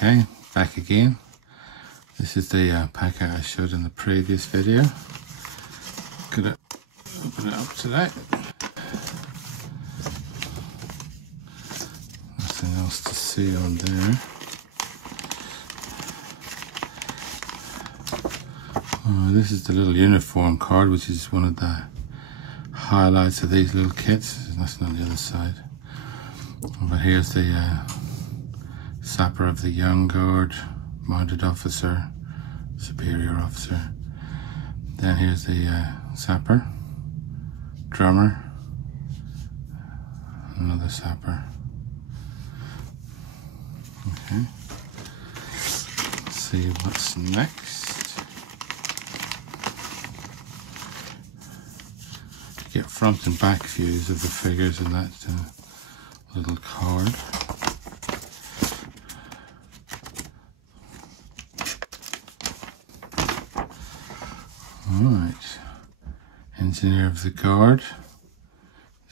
Okay, back again. This is the packet I showed in the previous video. Gonna open it up today. Nothing else to see on there. This is the little uniform card, which is one of the highlights of these little kits. There's nothing on the other side. But here's the sapper of the Young Guard, mounted officer, superior officer. Then here's the sapper, drummer, another sapper. Okay, let's see what's next. You get front and back views of the figures in that little card. Alright, engineer of the guard.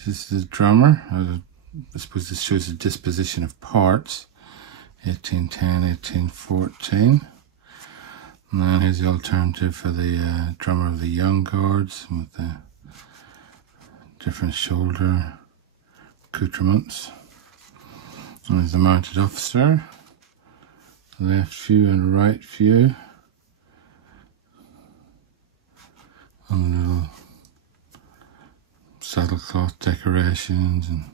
This is the drummer. I suppose this shows the disposition of parts. 1810, 1814. And then here's the alternative for the drummer of the Young Guards with the different shoulder accoutrements. And there's the mounted officer. Left view and right view. And the little saddlecloth decorations, and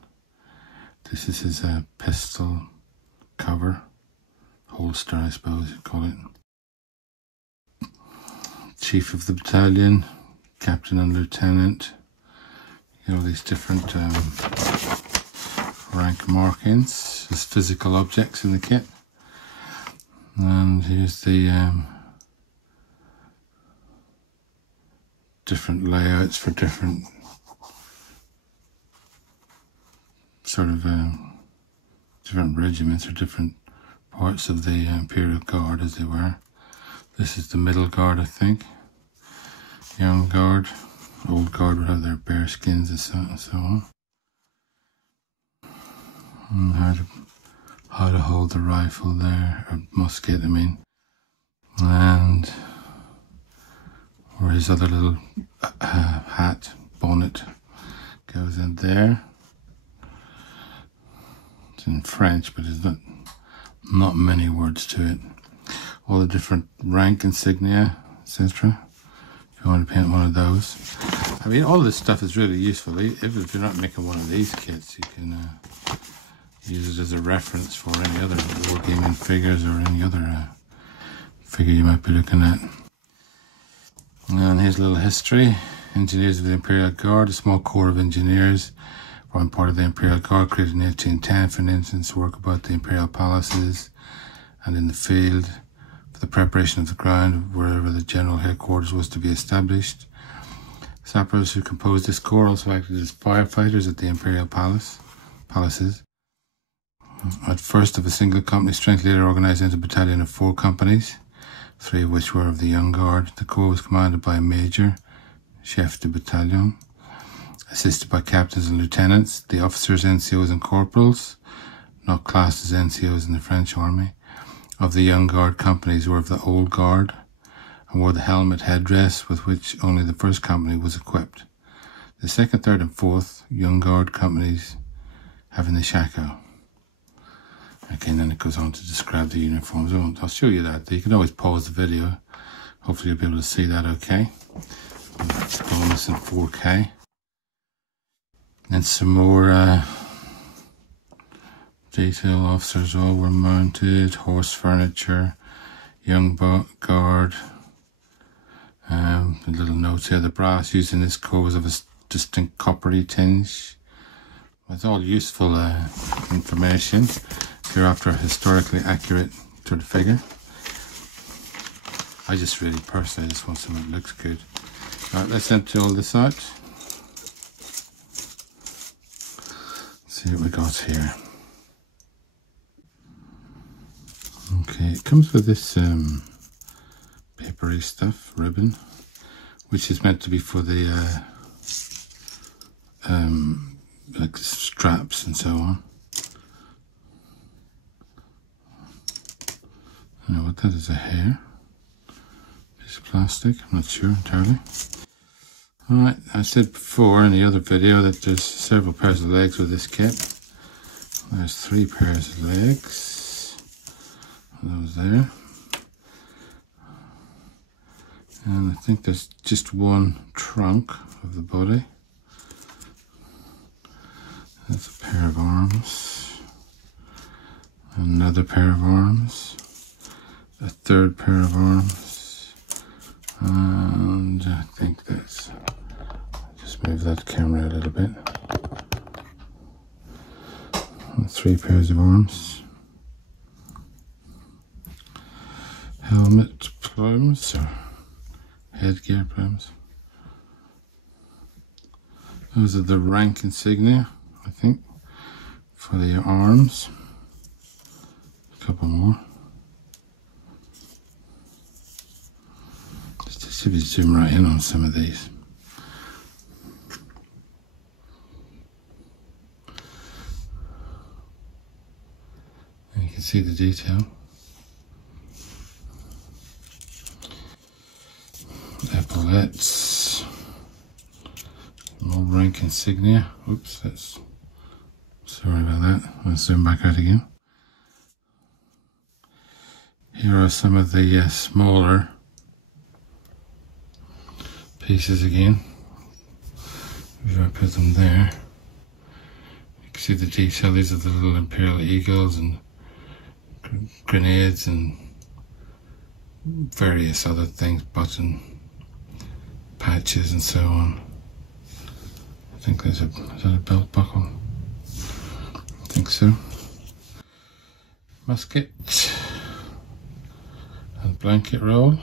this is his pistol cover, holster I suppose you'd call it. Chief of the battalion, captain and lieutenant. You know, these different rank markings as physical objects in the kit. And here's the different layouts for different sort of different regiments or different parts of the Imperial Guard, as they were. This is the Middle Guard, I think. Young Guard. Old Guard would have their bear skins and so on. And how to hold the rifle there, or musket I mean. And where his other little hat, bonnet goes in there. It's in French, but there's not many words to it. All the different rank insignia, etc. If you want to paint one of those. I mean, all this stuff is really useful. If you're not making one of these kits, you can use it as a reference for any other wargaming figures or any other figure you might be looking at. And here's a little history. Engineers of the Imperial Guard, a small corps of engineers formed part of the Imperial Guard, created in 1810 for instance work about the imperial palaces and in the field for the preparation of the ground wherever the general headquarters was to be established. Sappers who composed this corps also acted as firefighters at the imperial palaces. At first of a single company strength, later organised into a battalion of 4 companies, 3 of which were of the Young Guard. The corps was commanded by a major, chef de bataillon, assisted by captains and lieutenants. The officers, NCOs and corporals, not classed as NCOs in the French army, of the Young Guard companies were of the Old Guard and wore the helmet headdress with which only the first company was equipped. The 2nd, 3rd and 4th Young Guard companies having the shako. Okay, and then it goes on to describe the uniforms. I'll show you that. You can always pause the video. Hopefully you'll be able to see that okay. Bonus in 4K. And some more detail. Officers all were mounted. Horse furniture. Young Guard. The little notes here. The brass used in this corps was of a distinct coppery tinge. It's all useful information if you're after a historically accurate sort of figure. I just really personally just want something that looks good. Alright, let's empty all this out. See what we got here. Okay, it comes with this papery stuff, ribbon, which is meant to be for the like straps and so on. I don't know what that is, a hair. Piece of plastic, I'm not sure entirely. Alright, I said before in the other video that there's several pairs of legs with this kit. There's 3 pairs of legs. Those there. And I think there's just one trunk of the body. That's a pair of arms. Another pair of arms. A third pair of arms. And I think that's... Just move that camera a little bit. 3 pairs of arms. Helmet plumes or headgear plumes. Those are the rank insignia, I think, for the arms. A couple more. Just to see if you zoom right in on some of these. And you can see the detail. Epaulets. More rank insignia. Oops, that's... Sorry about that. I'll zoom back out again. Here are some of the smaller pieces again. If I put them there, you can see the detail. These are the little Imperial Eagles and grenades and various other things, button patches and so on. I think is that a belt buckle? I think so. Musket and blanket roll.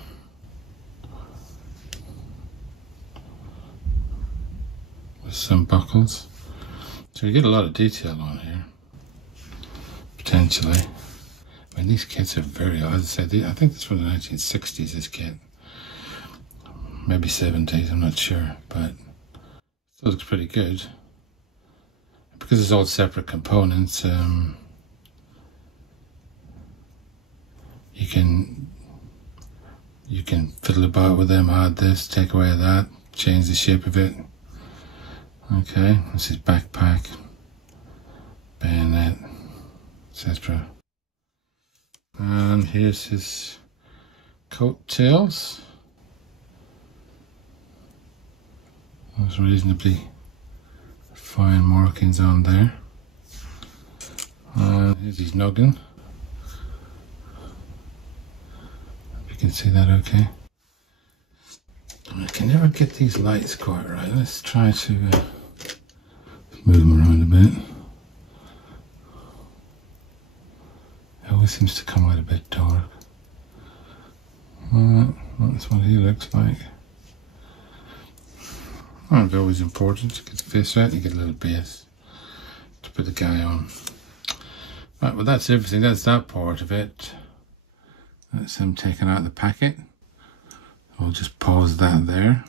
With some buckles. So you get a lot of detail on here. Potentially. I mean, these kits are very, as I said, I think this is from the 1960s, this kit. Maybe 70s, I'm not sure, but it looks pretty good. Because it's all separate components, you can fiddle about with them, add this, take away that, change the shape of it. Okay, this is backpack, bayonet, etc. And here's his coat tails. There's reasonably fine markings on there. And here's his noggin. If you can see that okay. I can never get these lights quite right. Let's try to move them around a bit. It always seems to come out a bit dark. That's what he looks like. Well, it's always important to get the face right and you get a little base to put the guy on. Right, well that's everything, that's that part of it. That's him taking out the packet. I'll just pause that there.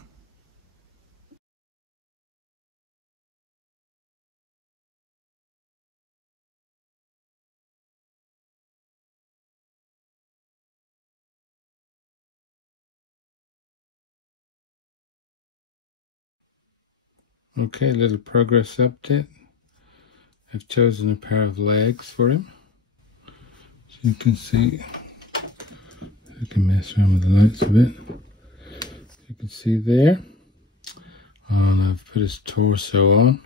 Okay, little progress update. I've chosen a pair of legs for him. So you can see, I can mess around with the lights a bit. You can see there. And I've put his torso on.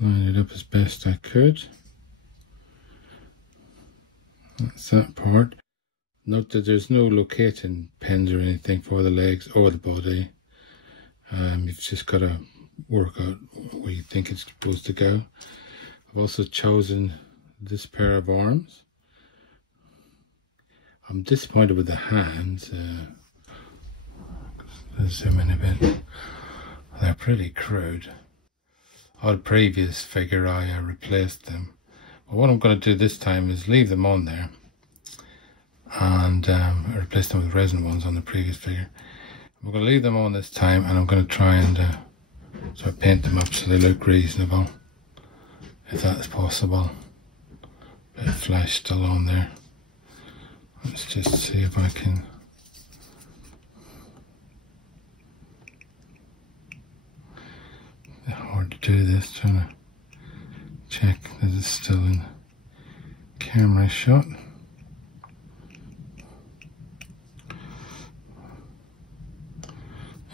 Lined it up as best I could. That's that part. Note that there's no locating pins or anything for the legs or the body. You've just got to work out where you think it's supposed to go. I've also chosen this pair of arms. I'm disappointed with the hands. Let's zoom in a bit. They're pretty crude. On a previous figure I replaced them. But what I'm going to do this time is leave them on there. And I replaced them with resin ones on the previous figure. I'm going to leave them on this time, and I'm going to try and sort of paint them up so they look reasonable, if that's possible. Bit of flesh still on there. Let's just see if I can. It's hard to do this, trying to check that it's still in camera shot.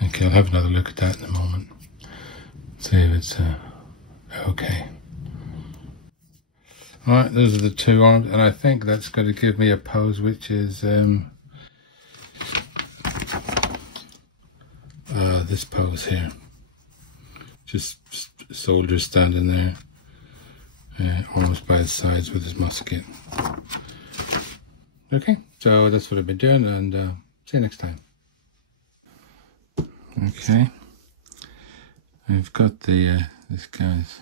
Okay, I'll have another look at that in a moment. See if it's okay. Alright, those are the two arms, and I think that's going to give me a pose which is this pose here. Just soldier standing there, arms by his sides with his musket. Okay, so that's what I've been doing, and see you next time. Okay, I've got the this guy's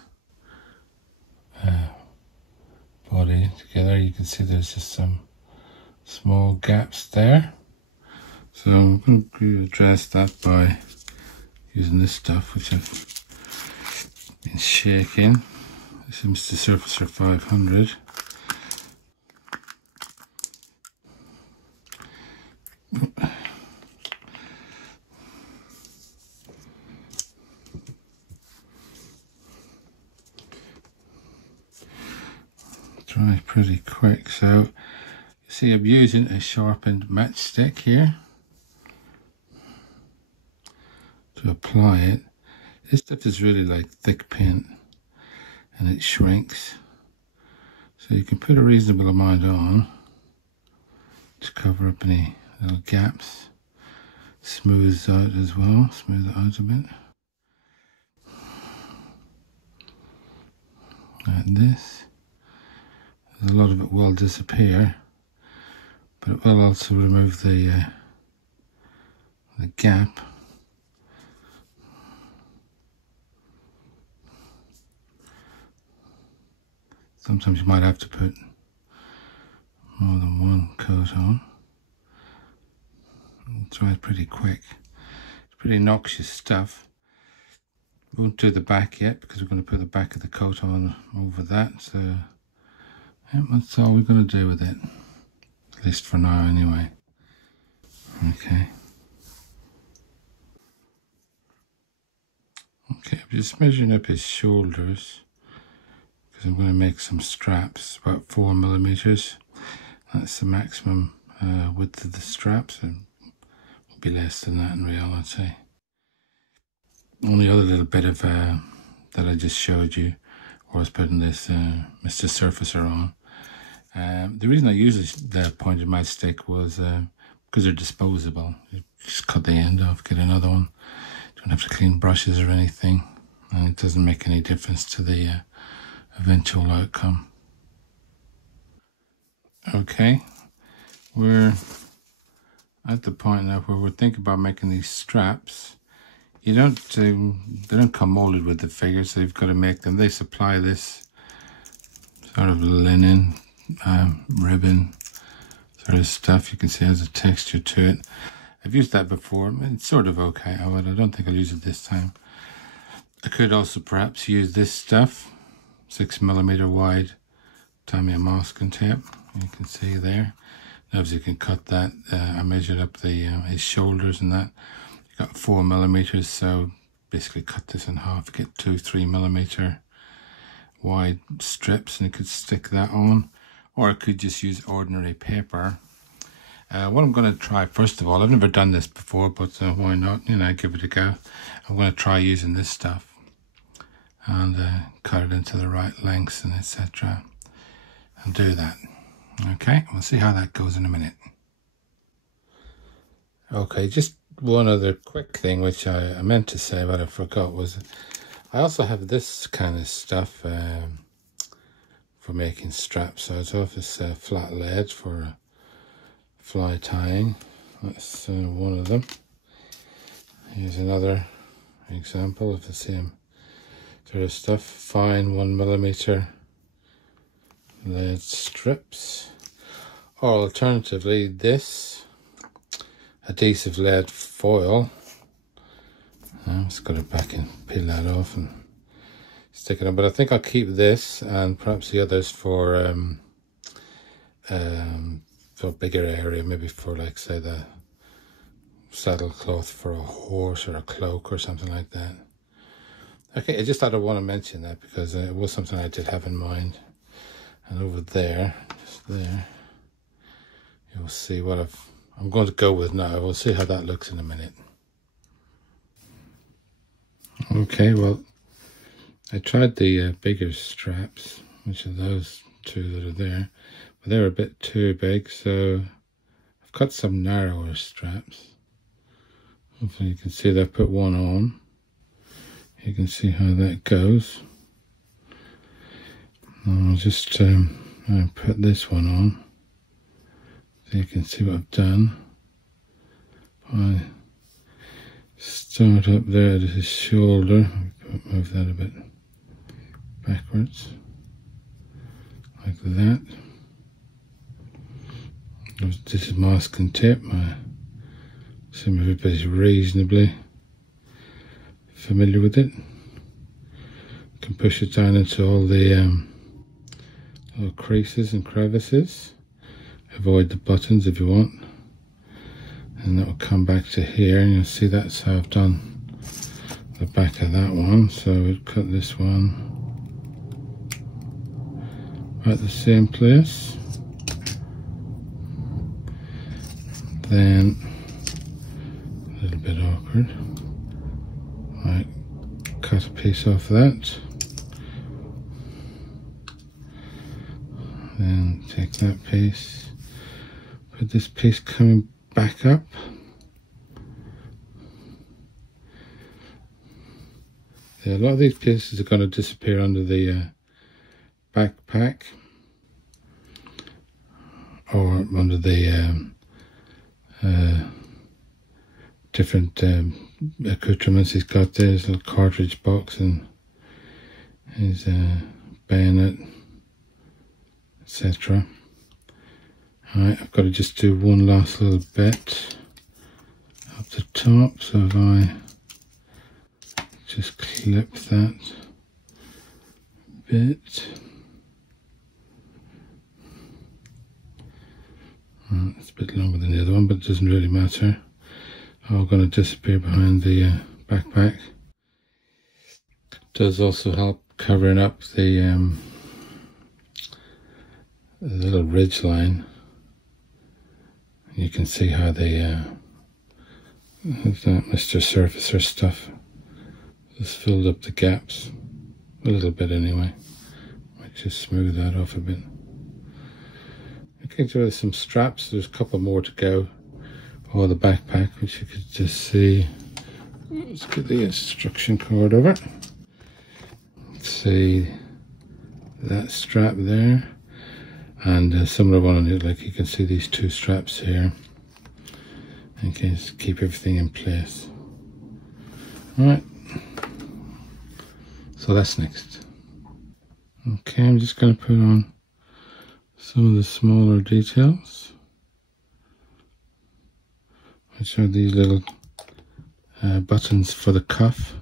body together. You can see there's just some small gaps there, so I'm going to address that by using this stuff which I've been shaking. This is Mr. Surfacer 500. Dry pretty quick, so you see I'm using a sharpened matchstick here to apply it. This stuff is really like thick paint and it shrinks, so you can put a reasonable amount on to cover up any little gaps. Smooths out as well, smooth it out a bit like this. A lot of it will disappear, but it will also remove the gap. Sometimes you might have to put more than one coat on. It dries pretty quick. It's pretty noxious stuff. Won't do the back yet because we're going to put the back of the coat on over that. So yeah, that's all we're going to do with it, at least for now anyway. Okay. Okay, I'm just measuring up his shoulders because I'm going to make some straps, about 4 millimeters. That's the maximum width of the straps, and will be less than that in reality. Only other little bit of that I just showed you was putting this Mr. Surfacer on. The reason I use the pointed matchstick was because they're disposable. You just cut the end off, get another one. Don't have to clean brushes or anything, and it doesn't make any difference to the eventual outcome. Okay, we're at the point now where we're thinking about making these straps. You don't they don't come molded with the figures, so you've got to make them. They supply this sort of linen ribbon sort of stuff. You can see it has a texture to it. I've used that before. It's sort of okay, but I don't think I'll use it this time. I could also perhaps use this stuff, 6 millimeter wide Tamiya masking tape. You can see there. Obviously you can cut that. I measured up the his shoulders and that. You got 4 millimeters, so basically cut this in half, get 2-3 millimeter wide strips, and you could stick that on. Or I could just use ordinary paper. What I'm going to try, first of all, I've never done this before, but why not, you know, give it a go. I'm going to try using this stuff and cut it into the right lengths and etc. and do that. Okay, we'll see how that goes in a minute. Okay, just one other quick thing which I meant to say but I forgot was I also have this kind of stuff for making straps out of. It's flat lead for fly tying. That's one of them. Here's another example of the same sort of stuff. Fine 1 millimeter lead strips, or alternatively this adhesive lead foil. Let's got it back and peel that off and stick it on, but I think I'll keep this and perhaps the others for for a bigger area, maybe for like say the saddlecloth for a horse or a cloak or something like that. Okay, I just thought I want to mention that because it was something I did have in mind. And over there, just there, you'll see what I'm going to go with now. We'll see how that looks in a minute. Okay, well, I tried the bigger straps, which are those two that are there, but they're a bit too big, so I've got some narrower straps. Hopefully you can see that I put one on. You can see how that goes. I'll just put this one on so you can see what I've done. I start up there at his shoulder, move that a bit backwards, like that. This is masking tape. I assume everybody's reasonably familiar with it. You can push it down into all the little creases and crevices. Avoid the buttons if you want. And that will come back to here, and you'll see that's how I've done the back of that one. So we'll cut this one at the same place. Then, a little bit awkward, I cut a piece off that. Then take that piece, put this piece coming back up. Yeah, a lot of these pieces are going to disappear under the backpack or under the different accoutrements he's got there. His little cartridge box and his bayonet, etc. Alright, I've got to just do one last little bit up the top, so if I just clip that bit, it's a bit longer than the other one, but it doesn't really matter. All going to disappear behind the backpack. It does also help covering up the little ridge line. You can see how that Mr. Surfacer stuff has filled up the gaps a little bit anyway. Might just smooth that off a bit. Okay, so there's some straps. There's a couple more to go for the backpack, which you could just see. Let's get the instruction card over. Let's see that strap there. And similar one on it, like you can see these two straps here. And can keep everything in place. Alright. So that's next. Okay, I'm just going to put on some of the smaller details, which are these little buttons for the cuff.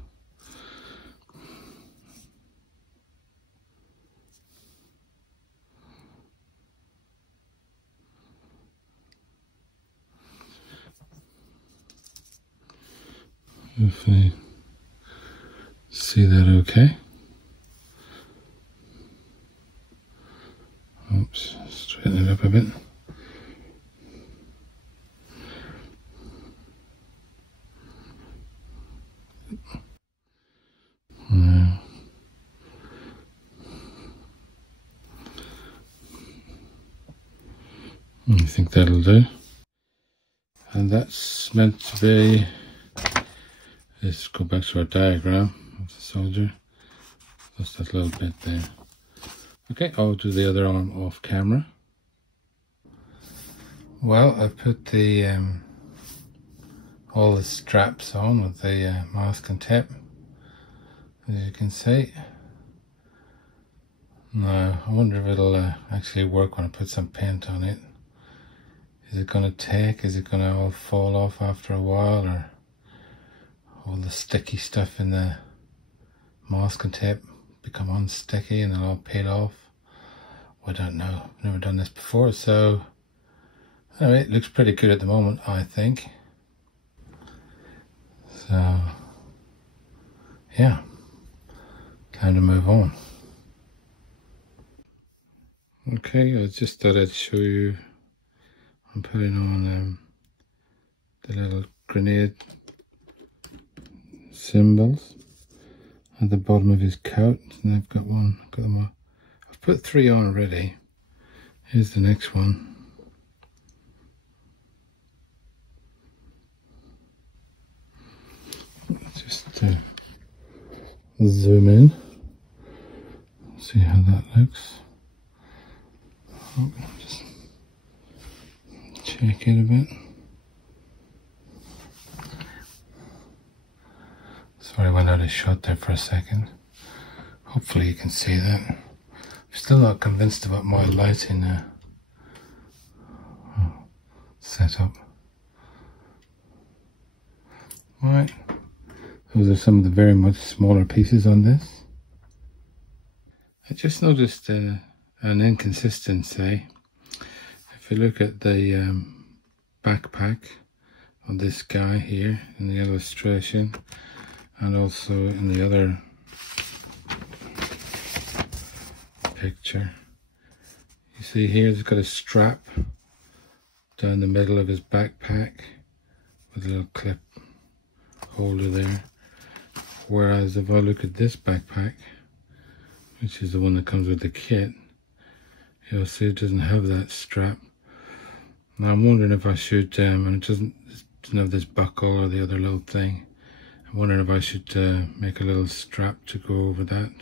Hopefully see that okay. Oops, straighten it up a bit. Now, I think that'll do. And that's meant to be, let's go back to our diagram of the soldier. Just that little bit there. Okay, I'll do the other arm off camera. Well, I've put the all the straps on with the masking tape, as you can see. Now, I wonder if it'll actually work when I put some paint on it. Is it going to take? Is it going to all fall off after a while, or all the sticky stuff in the masking tape become unsticky and it'll all peel off? I don't know. I've never done this before, so Anyway, it looks pretty good at the moment, I think. So, yeah, time to move on. Okay, I just thought I'd show you. I'm putting on the little grenade symbols at the bottom of his coat, and I've got one. Got them all. I've put 3 on already. Here's the next one. Just zoom in, see how that looks. Oh, just check it a bit. Sorry, I went out of shot there for a second. Hopefully you can see that. I'm still not convinced about my lighting setup. Right, those are some of the very much smaller pieces on this. I just noticed an inconsistency. If you look at the backpack on this guy here in the illustration, and also in the other picture, you see here he's got a strap down the middle of his backpack with a little clip holder there, whereas if I look at this backpack, which is the one that comes with the kit, you'll see it doesn't have that strap. Now I'm wondering if I should, and it doesn't have this buckle or the other little thing, I'm wondering if I should make a little strap to go over that,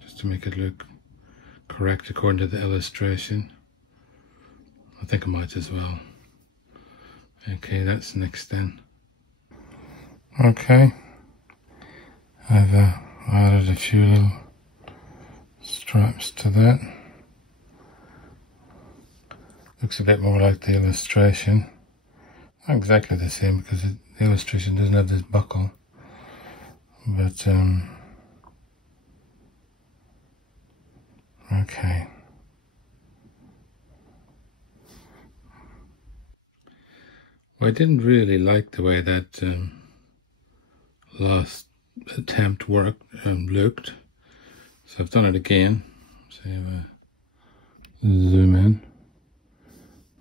just to make it look correct according to the illustration. I think I might as well. Okay, that's next then. Okay, I've added a few little straps to that. Looks a bit more like the illustration. Not exactly the same because the illustration doesn't have this buckle, but okay. Well, I didn't really like the way that last attempt looked, so I've done it again. So zoom in.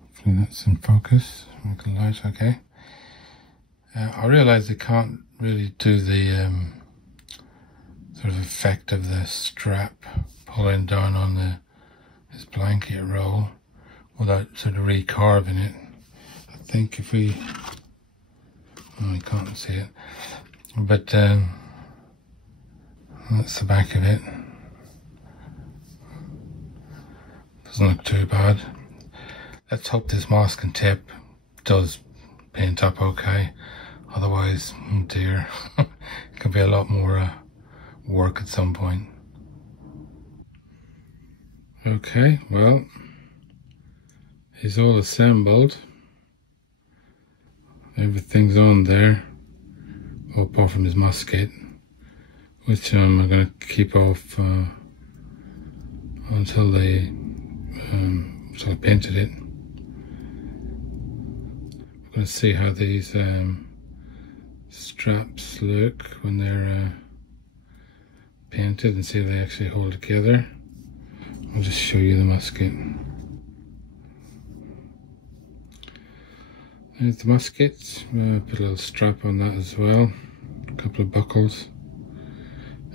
Hopefully that's in focus. Make the light okay. I realise I can't really do the sort of effect of the strap pulling down on this blanket roll without sort of recarving it. I think if we, oh, you can't see it, but that's the back of it. Doesn't look too bad. Let's hope this mask and tape does paint up okay. Otherwise, oh dear, it could be a lot more work at some point. Okay, well, he's all assembled. Everything's on there, well, apart from his musket, which I'm going to keep off until I painted it. We're going to see how these straps look when they're painted and see if they actually hold together. I'll just show you the musket. There's the musket. Put a little strap on that as well. A couple of buckles.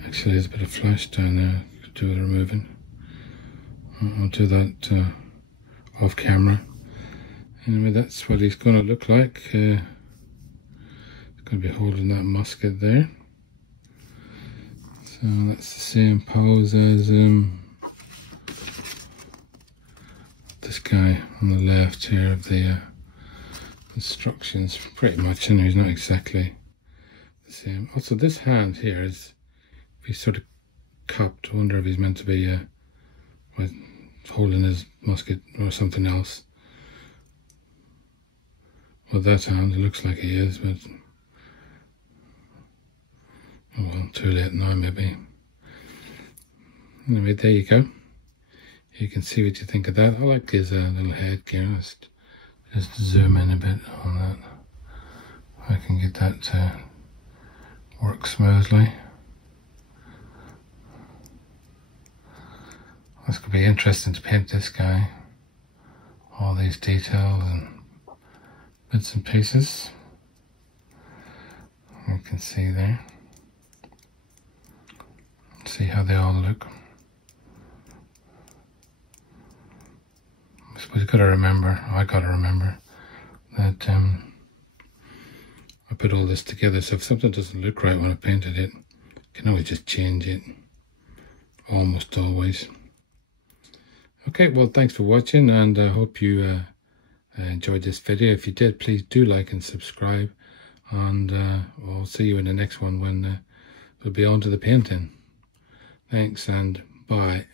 Actually, there's a bit of flash down there. Could do with removing. I'll do that off camera. Anyway, that's what he's going to look like. He's going to be holding that musket there. So that's the same pose as this guy on the left here of the instructions, pretty much, and he's not exactly the same. Also, this hand here is, if he's sort of cupped, I wonder if he's meant to be holding his musket or something else. Well, that hand, it looks like he is, but oh well, too late now maybe. Anyway, there you go. You can see what you think of that. I like his little head gear. Just zoom in a bit on that. I can get that to work smoothly. It's going to be interesting to paint this guy. All these details and bits and pieces. You can see there. See how they all look. I suppose I gotta remember that I put all this together, so if something doesn't look right when I painted it, I can always just change it. Almost always. Okay, well, thanks for watching, and I hope you enjoyed this video. If you did, please do like and subscribe, and I'll see you in the next one when we'll be on to the painting. Thanks and bye.